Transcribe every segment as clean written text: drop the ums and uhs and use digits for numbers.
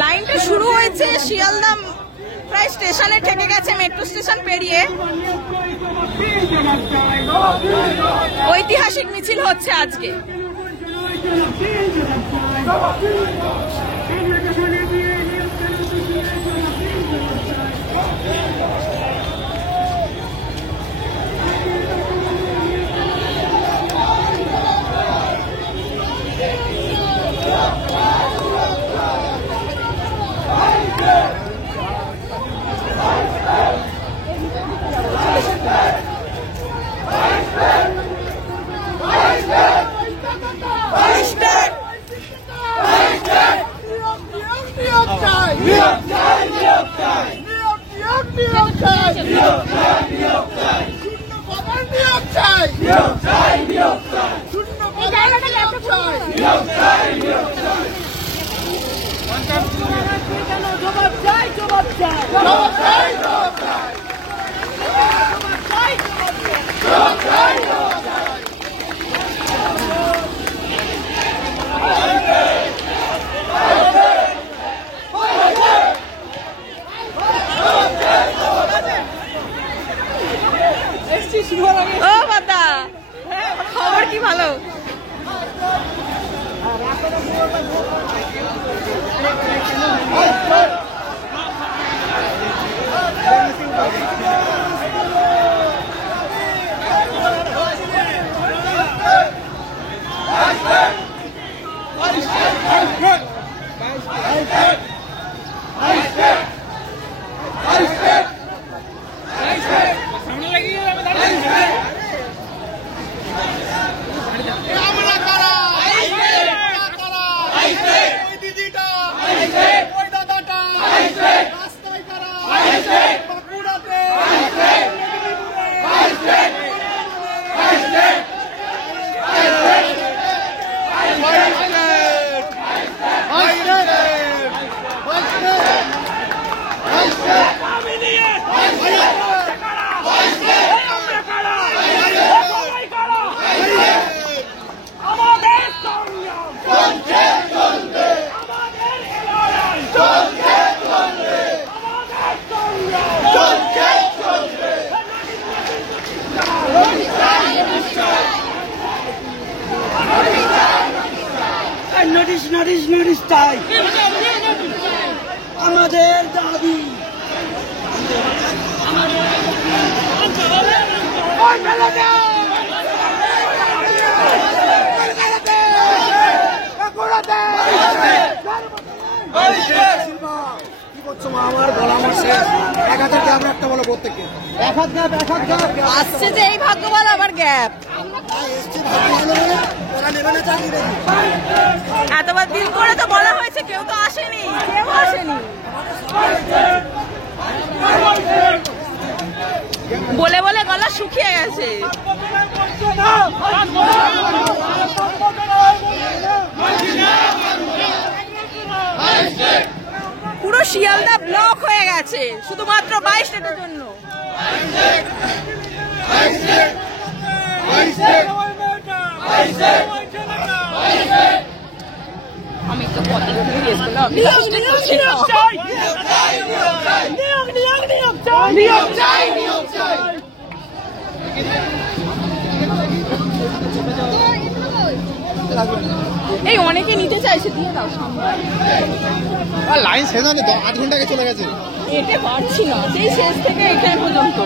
লাইনটা শুরু হয়েছে শিয়ালদা প্রায় স্টেশনে ঠেকে গেছে, মেট্রো স্টেশন পেরিয়ে ঐতিহাসিক মিছিল হচ্ছে আজকে। ও বাদা, খবর কি ভালো? আমাদের দাবি কি করছো মা? আমার বলা আমার শেষ। এক হাতের গ্যাপ রাখতে বলো প্রত্যেককে। এক হাত গ্যাপ, এক হাত গ্যাপ আসছে যে এই ভাগ্য বল আবার গ্যাপ। এতবার দিল করে তো বলা হয়েছে, কেউ তো আসেনি, কেউ আসেনি। বলে বলে গলা শুকিয়ে গেছে। পুরো শিয়ালদা ব্লক হয়ে গেছে শুধুমাত্র 22 স্টেটের জন্য। আমি তো এই অনেকে নিতে চাইছে, দিয়ে দাও সামনে। লাইন শেষ হয়নি তো, 8 ঘন্টা আগে চলে গেছে। এতে পারছি না, সেই শেষ থেকে এখানে পর্যন্ত।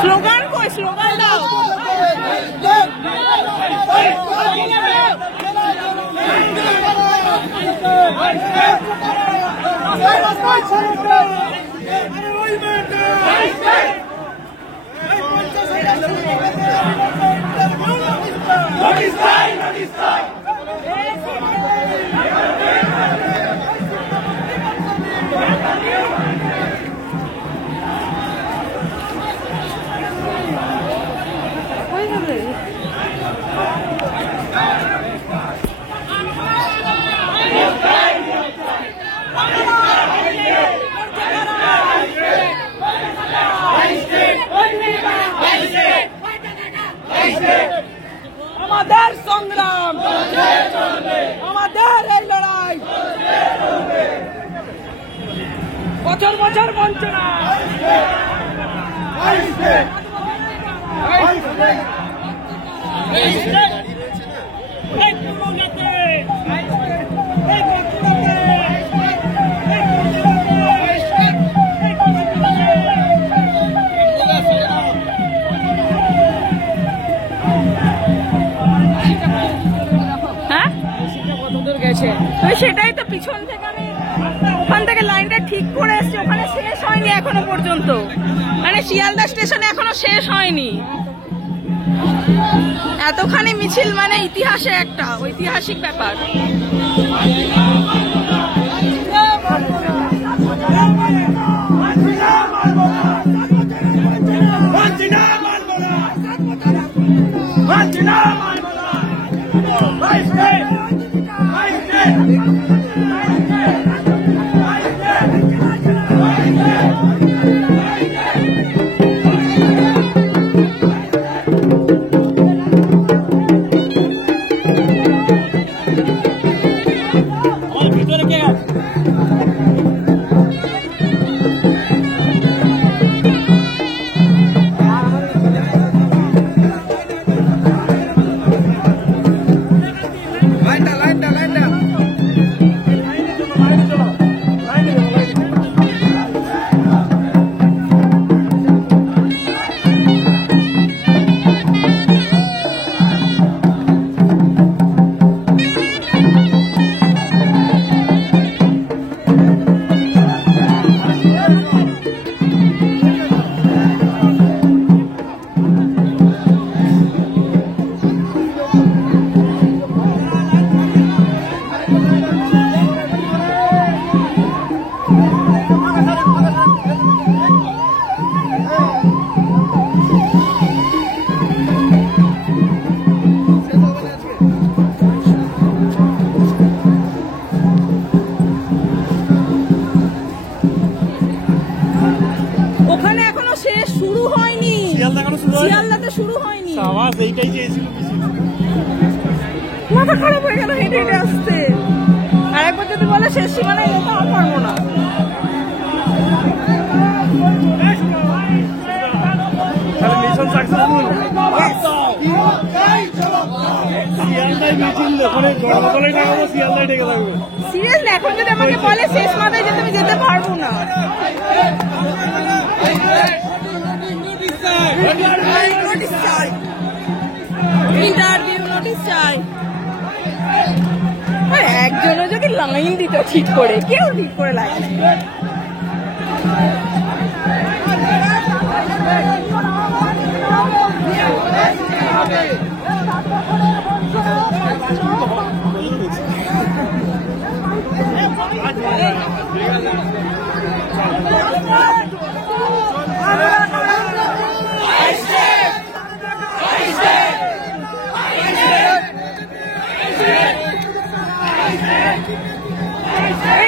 স্লোগান কই? স্লোগান দাও। বছর বছর বঞ্চনা। সেটাই তো, পিছন থেকে আমি ওখান থেকে লাইনটা ঠিক করে এসছি, ওখানে শেষ হয়নি এখনো পর্যন্ত, মানে শিয়ালদা স্টেশনে এখনো শেষ হয়নি। এতখানি মিছিল মানে ইতিহাসে একটা ঐতিহাসিক ব্যাপার। শিয়ালদাতে শুরু হয়নি, মাথা খারাপ হয়ে গেল হেঁটে হেঁটে আসতে। আর একবার যদি বলে শেষ সীমানায় যেতে, আর পারবো না। সিরিয়াসলি এখন যদি আমাকে বলে শেষ মাথায় যেতে, আমি যেতে পারবো না। ইন্টারভিউ নোটিশ চাই। একজনও যদি লাইন দিত ঠিক করে, কেউ ঠিক করে লাইন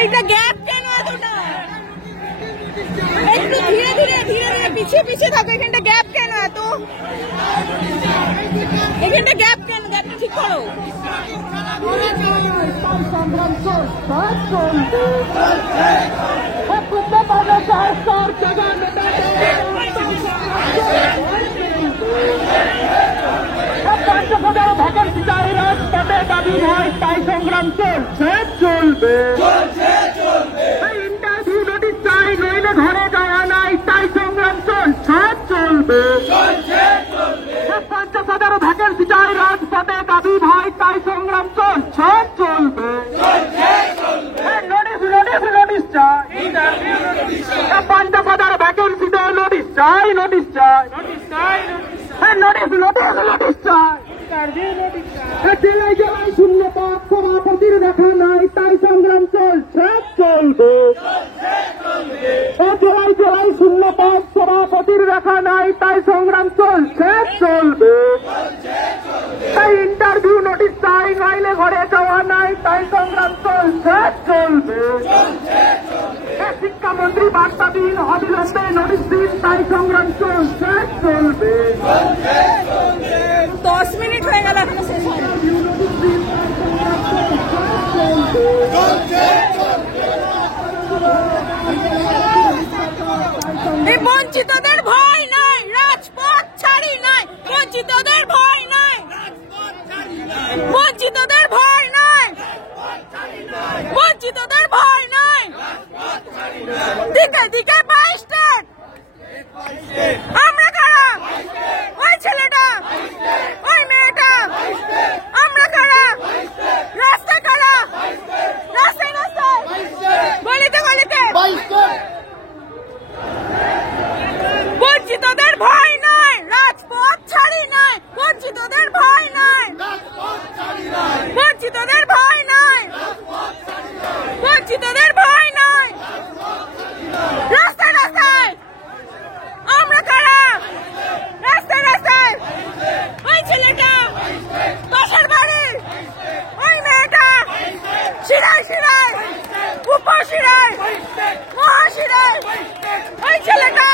এইটা গ্যাপ কেন এতটা? একটু ধীরে ধীরে ধীরে ধীরে পিছিয়ে পিছিয়ে থাকো। এখানটা গ্যাপ কেন এত? এখানটা গ্যাপ কেন? গ্যাপটা ঠিক করো। তাই সংগ্রাম চলছে, চলবে। ইন্টারভিউ নোটিশ চাই, নইলে ঘরে যাওয়া নাই, তাই সংগ্রাম চলছে, চলবে। 50,000 ভ্যাকেন্সি চাই, রাজপথে দাবি ভাই, তাই সংগ্রাম চলছে, চলবে। নোটিশ নোটিশ নোটিশ চাই, 50,000 ভ্যাকেন্সিতে নোটিশ চাই, নোটিশ চাই, নোটিশ নোটিশ নোটিশ চাই। জেলায় জেলায় শূন্যপদ, সভাপতির দেখা নাই, তাই সংগ্রাম চলছে, চলবে। জেলায় জেলায় শূন্যপদ, সভাপতির দেখা নাই, তাই সংগ্রাম চলছে, চলবে। তাই ইন্টারভিউ নোটিশ চাই, নইলে ঘরে যাওয়া নাই, তাই সংগ্রাম চলছে, চলবে। শিক্ষামন্ত্রী বার্তা দিন, অবিলম্বে নোটিশ দিন, তাই সংগ্রাম চলছে, চলবে। 10 মিনিট হয়ে গেল, এখনো শেষ হয়নি। চলছে, চলবে। বঞ্চিতদের ভয় নাই, রাজপথ ছাড়ি নাই, বঞ্চিতদের ভয় নাই, বঞ্চিতদের ভয় নাই, বঞ্চিতদের ভয় নাই, দিকে দিকে 22 স্টেট, আমরা কারা, ওই ছেলেটা, ওই মেয়েটা, আমরা কারা, রাস্তায় কারা, রাস্তায় রাস্তায়, গলিতে গলিতে, বঞ্চিতদের ভয় নাই, রাজপথ ছাড়ি নাই, বঞ্চিতদের ভয় নাই, বঞ্চিতদের ভয় নাই, বঞ্চিতদের ভয় নাই, রাস্তায় রাস্তায়, আমরা কারা, রাস্তায় রাস্তায়, ওই ছেলেটা, পাশের বাড়ি, ওই মেয়েটা, শিরায় শিরায়, উপশিরায়, মহাশিরায়, ওই ছেলেটা,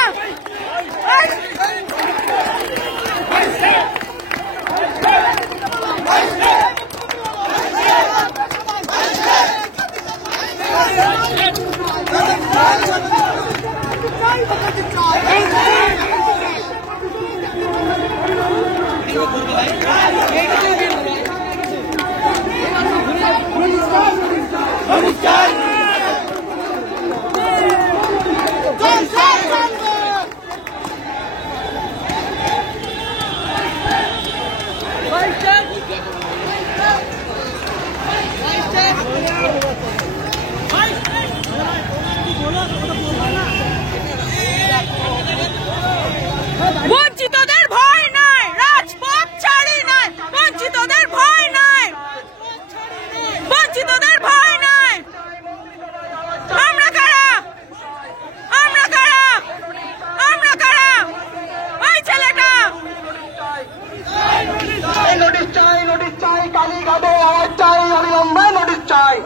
বঞ্চিতদের ভয় নাই, রাজপথ ছাড়ি নাই, বঞ্চিতদের ভয় নাই, বঞ্চিতদের ভয় নাই, আমরা কারা, আমরা কারা, আমরা কারা, ওই ছেলেটা, নোটিশ চাই, নোটিশ চাই, কালীঘাটে আওয়াজ চাই, অবিলম্বে নোটিশ চাই,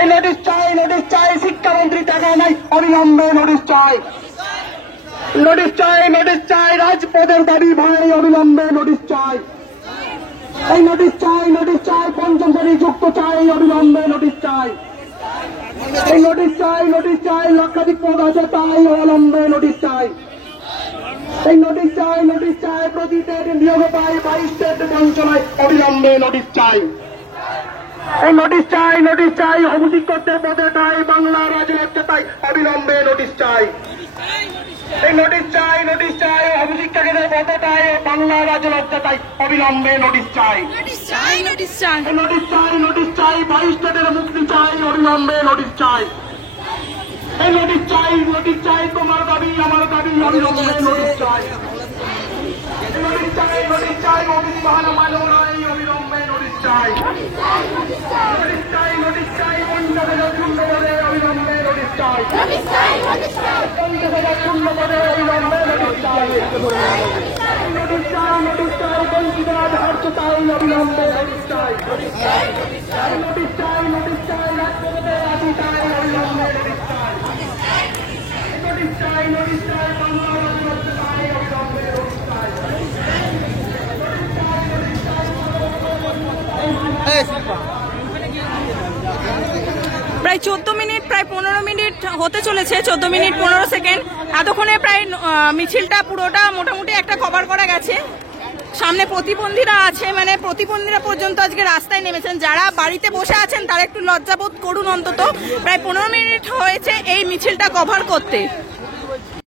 এই নোটিশ চাই, নোটিশ চাই, শিক্ষামন্ত্রী টাকা নাই, অবিলম্বে নোটিশ চাই, নোটিশ চাই, নোটিশ চাই, রাজপথের দাবি ভাই, অবিলম্বে নোটিশ চাই, এই নোটিশ চাই, নোটিশ চাই, পঞ্চম শ্রেণী যুক্ত চাই, অবিলম্বে নোটিশ চাই, এই নোটিশ চাই, নোটিশ চাই, লক্ষাধিক পদ আছে তাই, অবিলম্বে নোটিশ চাই, এই নোটিশ চাই, নোটিশ চাই, প্রতি স্টেট নিয়োগ পাই 22 স্টেট বঞ্চনায়, অবিলম্বে নোটিশ চাই, এই নোটিশ চাই, নোটিশ চাই, অভিযোগ করতে পদে তাই, বাংলা রাজনীতি তাই, অবিলম্বে নোটিশ চাই, এই নোটিশ চাই, নোটিশ চাই, অভিযোগ পদে তাই, বাংলা রাজনীতি তাই, অবিলম্বে নোটিশ চাই, নোটিশ চাই, নোটিশ চাই, এই নোটিশ চাই, নোটিশ চাই, 22 স্টেটের মুক্তি চাই, অবিলম্বে নোটিশ চাই, এই নোটিশ চাই, নোটিশ চাই, তোমার দাবি আমার দাবি, অবিলম্বে নোটিশ চাই, এই নোটিশ চাই, নোটিশ চাই, অভিযোগ বাহানা মানো নাই, অবিলম্বে নোটিশ চাই, নোটিশ চাই, নোটিশ চাই, 50,000 শূন্য পদে অবিলম্বে নোটিশ চাই, 50,000 শূন্য পদে অবিলম্বে নোটিশ চাই, নোটিশ চাই, নোটিশ চাই, বঞ্চিত আধার চাই, অবিলম্বে নোটিশ চাই, নোটিশ চাই, নোটিশ চাই, রাজপথে রাজি চাই, অবিলম্বে নোটিশ চাই, নোটিশ চাই, নোটিশ চাই, বাংলা রাজনীতি চাই, অবিলম্বে নোটিশ চাই, প্রায় 14 মিনিট, প্রায় 15 মিনিট হতে চলেছে, 14 মিনিট 15 সেকেন্ড। এতক্ষণে প্রায় মিছিলটা পুরোটা মোটামুটি একটা কভার করা গেছে। সামনে প্রতিবন্ধীরা আছে, মানে প্রতিবন্ধীরা পর্যন্ত আজকে রাস্তায় নেমেছেন। যারা বাড়িতে বসে আছেন তারা একটু লজ্জাবোধ করুন। অন্তত প্রায় 15 মিনিট হয়েছে এই মিছিলটা কভার করতে।